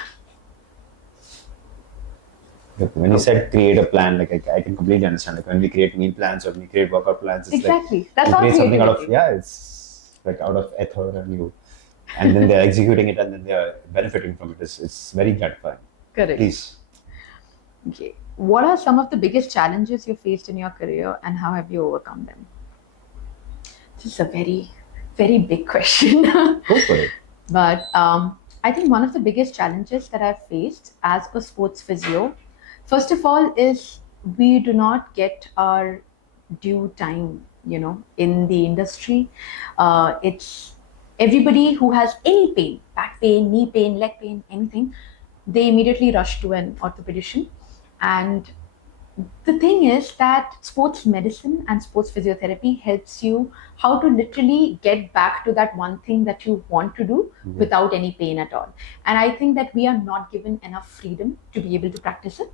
Look, when you said create a plan, like I can completely understand. Like when we create meal plans or when we create workout plans, it's Exactly. like That's you all create something out of creativity. it's like out of ether, and then they're executing it and then they're benefiting from it. It's very gratifying. Correct. Please. Okay. What are some of the biggest challenges you faced in your career, and how have you overcome them? This is a very, very big question. Go for it. But I think one of the biggest challenges that I've faced as a sports physio, first of all, is we do not get our due time, in the industry. It's everybody who has any pain, back pain, knee pain, leg pain, anything, they immediately rush to an orthopedician. And the thing is that sports medicine and sports physiotherapy helps you how to literally get back to that one thing that you want to do without any pain at all. And I think that we are not given enough freedom to be able to practice it.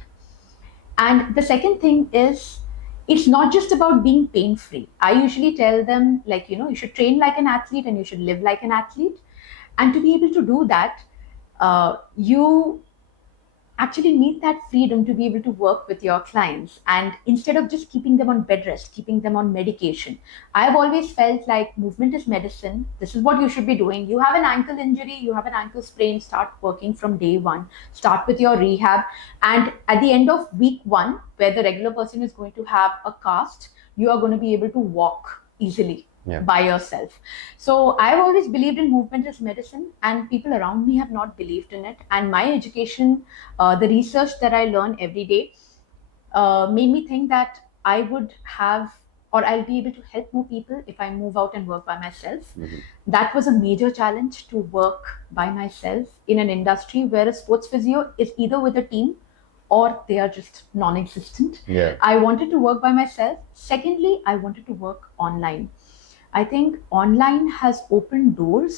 And the second thing is, it's not just about being pain free. I usually tell them, like, you should train like an athlete and you should live like an athlete. And to be able to do that, you actually need that freedom to be able to work with your clients, and instead of just keeping them on bed rest, keeping them on medication. I've always felt like movement is medicine. This is what you should be doing. You have an ankle injury, you have an ankle sprain, start working from day one, start with your rehab, and at the end of week one, where the regular person is going to have a cast, you are going to be able to walk easily by yourself. So I've always believed in movement as medicine, and people around me have not believed in it. And my education, the research that I learn every day, made me think that I would have, or I'll be able to help more people if I move out and work by myself. That was a major challenge, to work by myself in an industry where a sports physio is either with a team or they are just non-existent. I wanted to work by myself. Secondly, I wanted to work online. I think online has opened doors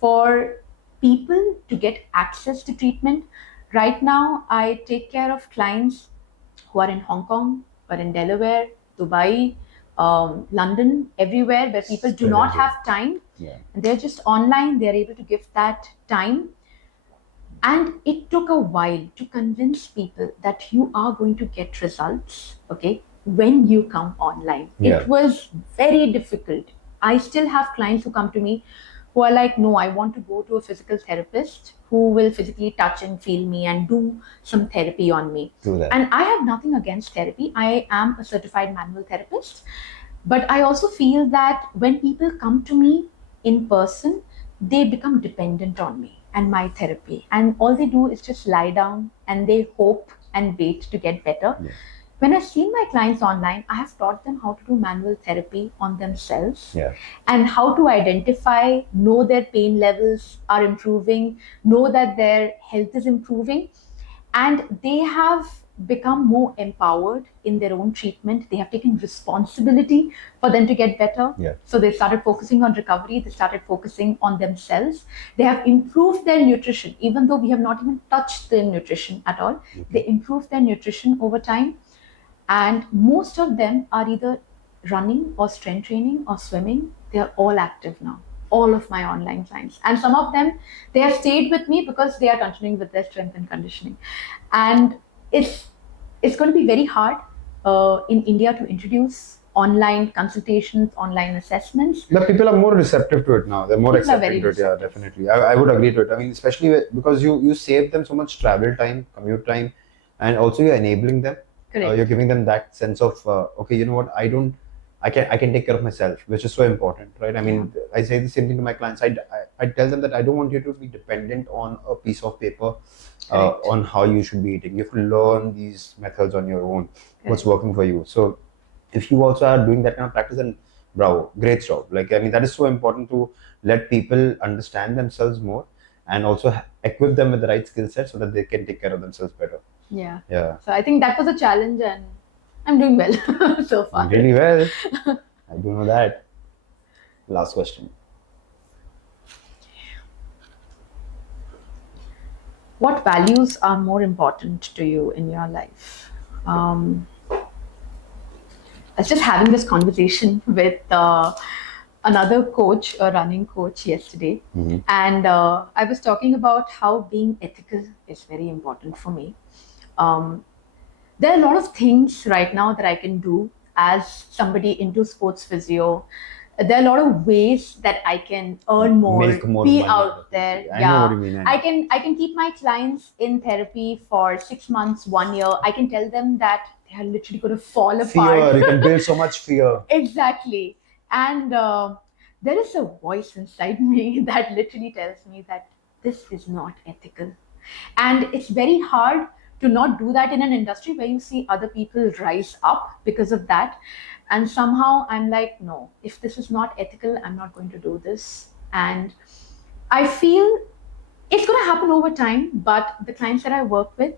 for people to get access to treatment. Right now, I take care of clients who are in Hong Kong, or in Delaware, Dubai, London, everywhere where people do not have time. They're just online, they're able to give that time. And it took a while to convince people that you are going to get results, okay, when you come online. It was very difficult. I still have clients who come to me who are like, no, I want to go to a physical therapist who will physically touch and feel me and do some therapy on me. And I have nothing against therapy. I am a certified manual therapist. But I also feel that when people come to me in person, they become dependent on me and my therapy. And all they do is just lie down and they hope and wait to get better. When I've seen my clients online, I have taught them how to do manual therapy on themselves and how to identify, know their pain levels are improving, know that their health is improving, and they have become more empowered in their own treatment. They have taken responsibility for them to get better. So they started focusing on recovery, they started focusing on themselves. They have improved their nutrition, even though we have not even touched their nutrition at all. They improved their nutrition over time. And most of them are either running or strength training or swimming. They are all active now, all of my online clients. And some of them, they have stayed with me because they are continuing with their strength and conditioning. And it's going to be very hard in India to introduce online consultations, online assessments. But people are more receptive to it now. They're more People are very accepting to it. Yeah, receptive. definitely. I would agree to it. I mean, especially because you save them so much travel time, commute time, and also you're enabling them. Correct. You're giving them that sense of okay, you know what? I can take care of myself, which is so important, right? I mean, I say the same thing to my clients. I tell them that I don't want you to be dependent on a piece of paper on how you should be eating. You have to learn these methods on your own. What's working for you. So if you also are doing that kind of practice, then bravo, great job. Like, I mean, that is so important, to let people understand themselves more and also equip them with the right skill set so that they can take care of themselves better. Yeah. Yeah. So I think that was a challenge, and I'm doing well so far. Really well. I do know that. Last question. What values are more important to you in your life? I was just having this conversation with another coach, a running coach, yesterday. And I was talking about how being ethical is very important for me. There are a lot of things right now that I can do as somebody into sports physio. There are a lot of ways that I can earn more, Make more be money out there. I know what you mean. I can keep my clients in therapy for 6 months, 1 year. I can tell them that they are literally going to fall apart. Fear. You can build so much fear. Exactly. And there is a voice inside me that literally tells me that this is not ethical. And it's very hard to not do that in an industry where you see other people rise up because of that. And somehow I'm like, no, if this is not ethical, I'm not going to do this. And I feel it's going to happen over time, but the clients that I work with,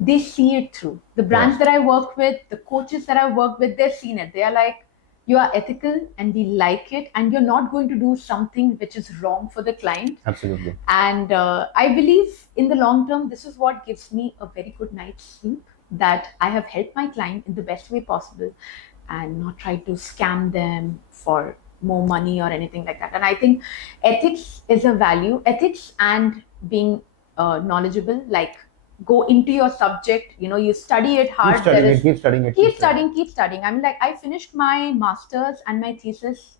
they see it through. The brands that I work with, the coaches that I work with, they've seen it. They are like, you are ethical and we like it, and you're not going to do something which is wrong for the client. Absolutely. And I believe in the long term, this is what gives me a very good night's sleep, that I have helped my client in the best way possible and not try to scam them for more money or anything like that. And I think ethics is a value. Ethics and being knowledgeable, like go into your subject. You study it hard. Keep studying it. Keep studying. I mean, like, I finished my master's and my thesis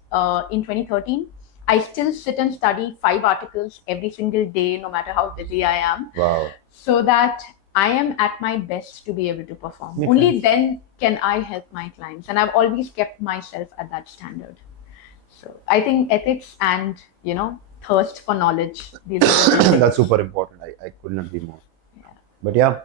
in 2013. I still sit and study 5 articles every single day, no matter how busy I am. Wow. So that I am at my best to be able to perform. Makes Only sense. then can I help my clients. And I've always kept myself at that standard. So I think ethics and, thirst for knowledge, these are the That's super important. I couldn't agree more. Yeah. But yeah,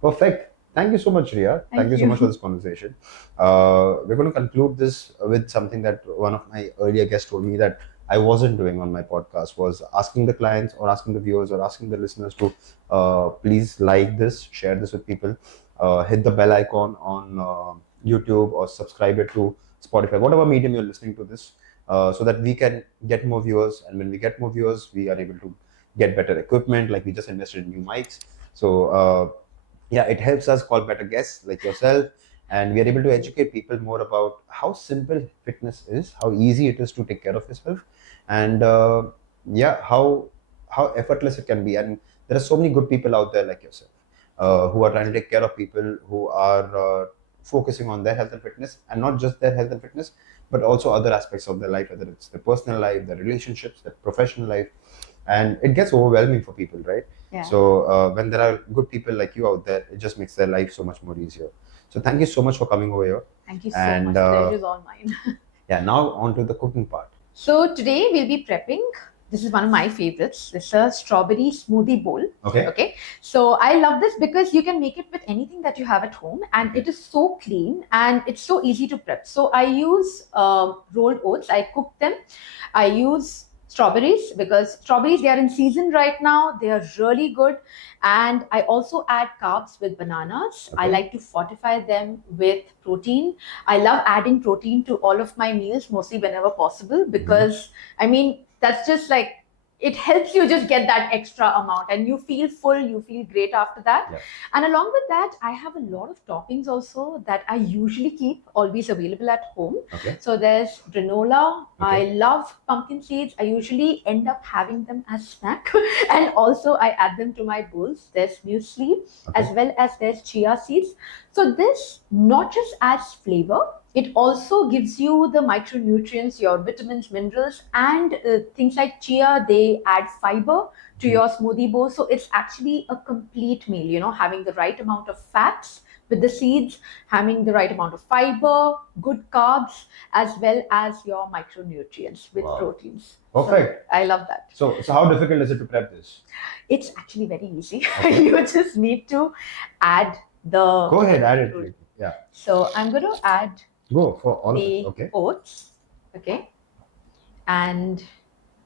perfect. Thank you so much, Ria. Thank you so you. much for this conversation. We're going to conclude this with something that one of my earlier guests told me that I wasn't doing on my podcast, was asking the clients or asking the viewers or asking the listeners to please like this, share this with people, hit the bell icon on YouTube or subscribe it to Spotify, whatever medium you're listening to this, so that we can get more viewers. And when we get more viewers, we are able to get better equipment. Like, we just invested in new mics. So yeah, it helps us call better guests like yourself, and we are able to educate people more about how simple fitness is, how easy it is to take care of yourself, and yeah, how effortless it can be. And there are so many good people out there like yourself, who are trying to take care of people, who are focusing on their health and fitness, and not just their health and fitness, but also other aspects of their life, whether it's their personal life, their relationships, their professional life. And it gets overwhelming for people, right? Yeah. So when there are good people like you out there, it just makes their life so much more easier. So thank you so much for coming over here. Thank you so much. The pleasure is all mine. Yeah, now on to the cooking part. So today we'll be prepping. This is one of my favorites. It's a strawberry smoothie bowl. Okay. So I love this because you can make it with anything that you have at home, and it is so clean and it's so easy to prep. So I use rolled oats. I cook them. I use strawberries because strawberries, they are in season right now. They are really good. And I also add carbs with bananas. Okay. I like to fortify them with protein. I love adding protein to all of my meals, mostly whenever possible, because I mean, that's just like, it helps you just get that extra amount and you feel full, you feel great after that. Yeah. And along with that, I have a lot of toppings also that I usually keep always available at home. Okay. So there's granola. Okay. I love pumpkin seeds. I usually end up having them as snack. And also I add them to my bowls. There's muesli, as well as there's chia seeds. So this not just adds flavor, it also gives you the micronutrients, your vitamins, minerals, and things like chia, they add fiber to your smoothie bowl. So it's actually a complete meal, having the right amount of fats with the seeds, having the right amount of fiber, good carbs, as well as your micronutrients with proteins. Perfect. So I love that. So how difficult is it to prep this? It's actually very easy. Okay. You just need to add the... Go ahead, add it. Yeah. So I'm going to add Go for all of it. the Okay. oats, okay, and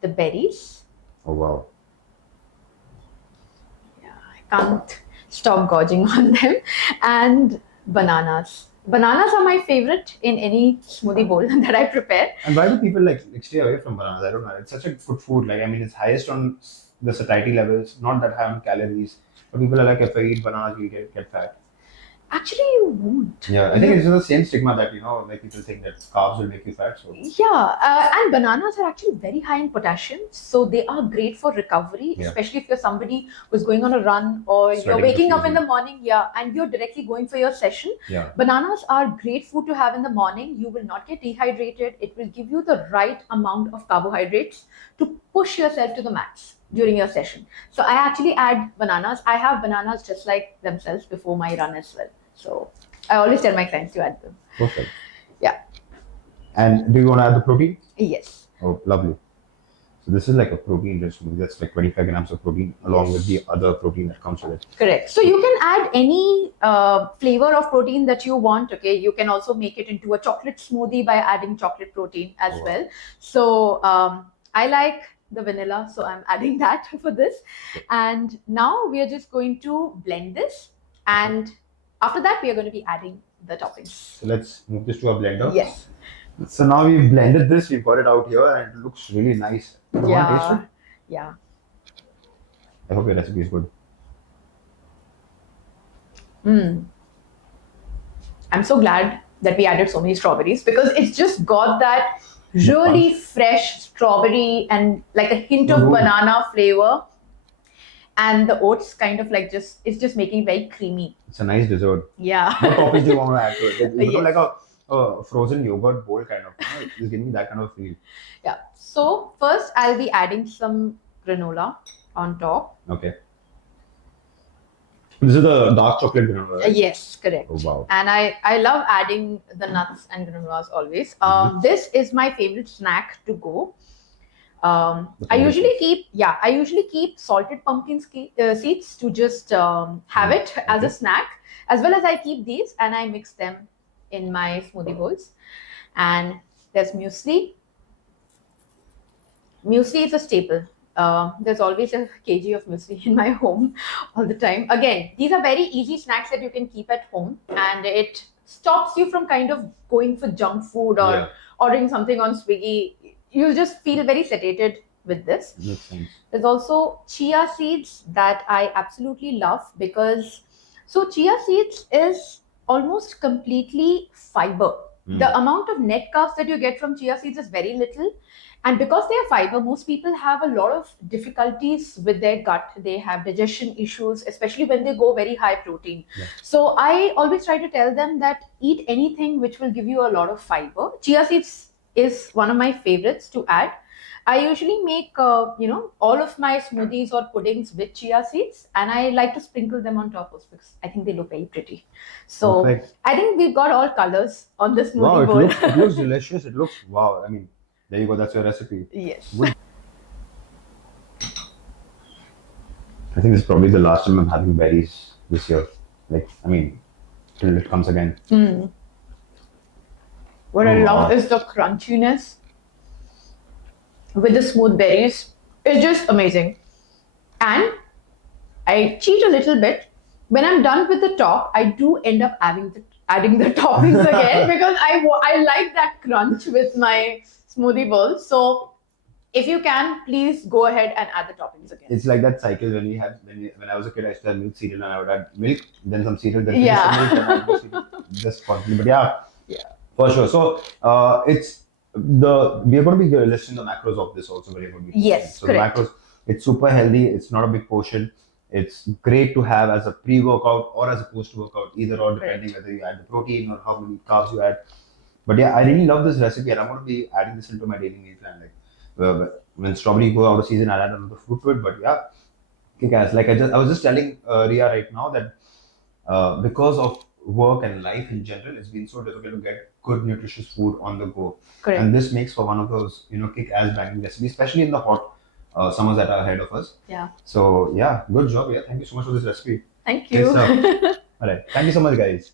the berries. Oh wow. Yeah, I can't stop gorging on them. And bananas. Bananas are my favorite in any smoothie bowl that I prepare. And why do people like stay away from bananas? I don't know. It's such a good food. Like, I mean, it's highest on the satiety levels, not that high on calories. But people are like, if I eat bananas, we get fat. Actually, you won't. Yeah, I think it's just the same stigma that, like people think that carbs will make you fat. So Yeah, and bananas are actually very high in potassium, so they are great for recovery, especially if you're somebody who's going on a run or you're waking up in the morning, and you're directly going for your session. Yeah. Bananas are great food to have in the morning. You will not get dehydrated. It will give you the right amount of carbohydrates to push yourself to the max during your session. So I actually add bananas. I have bananas just like themselves before my run as well. So I always tell my clients to add them. Perfect. Yeah. And do you want to add the protein? Yes. Oh, lovely. So this is like a protein-rich smoothie. That's like 25 grams of protein along with the other protein that comes with it. Correct. So you can add any flavor of protein that you want. Okay. You can also make it into a chocolate smoothie by adding chocolate protein as well. So I like the vanilla, so I'm adding that for this. And now we are just going to blend this, and after that we are going to be adding the toppings. So let's move this to a blender. Yes. So now we've blended this, we've got it out here, and it looks really nice. You want to taste it? Yeah. I hope your recipe is good. I'm so glad that we added so many strawberries because it's just got that really fresh strawberry and like a hint of banana flavor. and the oats kind of like it's just making it very creamy. It's a nice dessert. Yeah. What toppings do you want to add to it? Like, Yes. like a frozen yogurt bowl kind of. It's giving me that kind of feel. Yeah. So first, I'll be adding some granola on top. Okay. This is the dark chocolate granola, right? Yes, correct. Oh, wow. And I love adding the nuts and granolas always. This is my favorite snack to go. I usually keep salted pumpkin seeds to just have it as a snack, as well as I keep these and I mix them in my smoothie bowls. And there's muesli. Muesli is a staple. There's always a kg of muesli in my home all the time. Again, these are very easy snacks that you can keep at home, and it stops you from kind of going for junk food or ordering something on Swiggy. You'll just feel very satiated with this. Makes sense. There's also chia seeds that I absolutely love because chia seeds is almost completely fiber. The amount of net carbs that you get from chia seeds is very little. And because they are fiber, most people have a lot of difficulties with their gut. They have digestion issues, especially when they go very high protein. Yeah. So I always try to tell them that eat anything which will give you a lot of fiber. Chia seeds is one of my favorites to add. I usually make, all of my smoothies or puddings with chia seeds, and I like to sprinkle them on top also because I think they look very pretty. So perfect. I think we've got all colors on this smoothie bowl. It looks delicious. It looks, wow. I mean, there you go. That's your recipe. Yes. Good. I think this is probably the last time I'm having berries this year. Till it comes again. What I love is the crunchiness with the smooth berries. It's just amazing. And I cheat a little bit. When I'm done with the top, I do end up adding the toppings again because I like that crunch with my smoothie bowl. So if you can, please go ahead and add the toppings again. It's like that cycle when I was a kid, I used to have milk cereal and I would add milk, then some cereal, then Yeah. some milk, and add cereal. Just constantly. But yeah, for sure. So we are going to be listing the macros of this also very good. Yes, so correct. The macros, it's super healthy. It's not a big portion. It's great to have as a pre-workout or as a post-workout, either or depending whether you add the protein or how many carbs you add. But yeah, I really love this recipe and I'm going to be adding this into my daily meal plan. When strawberry go out of season, I'll add another fruit to it. But yeah, okay guys, I was just telling Ria right now that because of work and life in general, it's been so difficult to get good nutritious food on the go. Correct. And this makes for one of those kick-ass banging recipes, especially in the hot summers that are ahead of us. Yeah. So yeah, good job. Yeah, thank you so much for this recipe. Thank you. All right, thank you so much, guys.